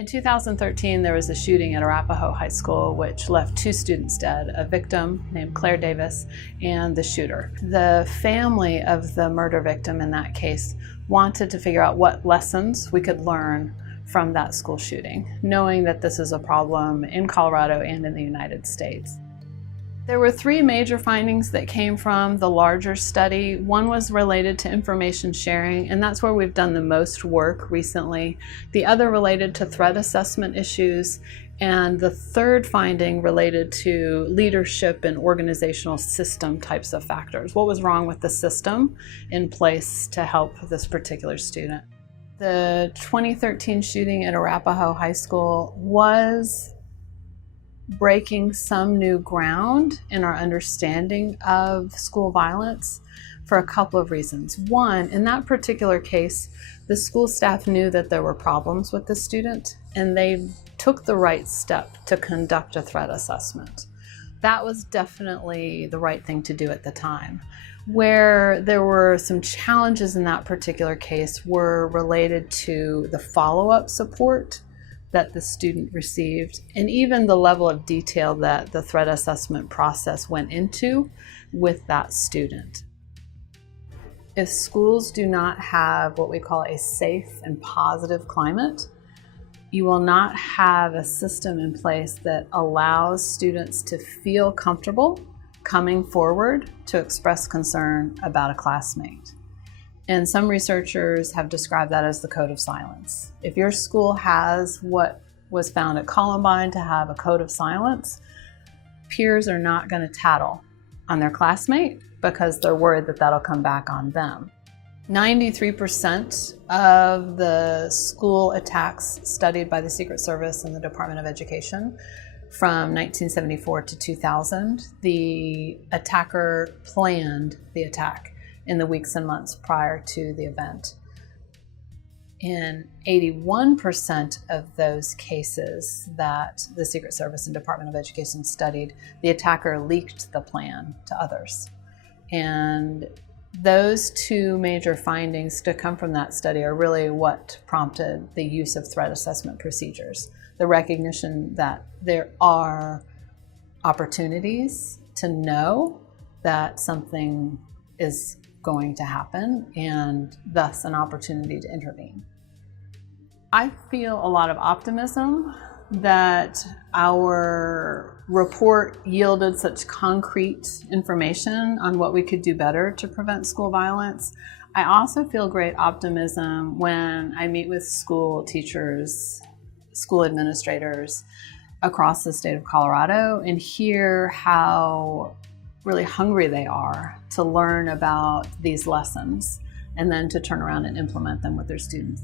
In 2013, there was a shooting at Arapahoe High School which left 2 students dead, a victim named Claire Davis and the shooter. The family of the murder victim in that case wanted to figure out what lessons we could learn from that school shooting, knowing that this is a problem in Colorado and in the United States. There were 3 major findings that came from the larger study. One was related to information sharing, and that's where we've done the most work recently. The other related to threat assessment issues, and the third finding related to leadership and organizational system types of factors. What was wrong with the system in place to help this particular student? The 2013 shooting at Arapahoe High School was breaking some new ground in our understanding of school violence for a couple of reasons. One, in that particular case, the school staff knew that there were problems with the student, and they took the right step to conduct a threat assessment. That was definitely the right thing to do at the time. Where there were some challenges in that particular case were related to the follow-up support that the student received, and even the level of detail that the threat assessment process went into with that student. If schools do not have what we call a safe and positive climate, you will not have a system in place that allows students to feel comfortable coming forward to express concern about a classmate. And some researchers have described that as the code of silence. If your school has what was found at Columbine to have a code of silence, peers are not going to tattle on their classmate because they're worried that that'll come back on them. 93% of the school attacks studied by the Secret Service and the Department of Education from 1974 to 2000, the attacker planned the attack in the weeks and months prior to the event. In 81% of those cases that the Secret Service and Department of Education studied, the attacker leaked the plan to others. And those 2 major findings to come from that study are really what prompted the use of threat assessment procedures. The recognition that there are opportunities to know that something is going to happen, and thus an opportunity to intervene. I feel a lot of optimism that our report yielded such concrete information on what we could do better to prevent school violence. I also feel great optimism when I meet with school teachers, school administrators across the state of Colorado and hear how really hungry they are to learn about these lessons and then to turn around and implement them with their students.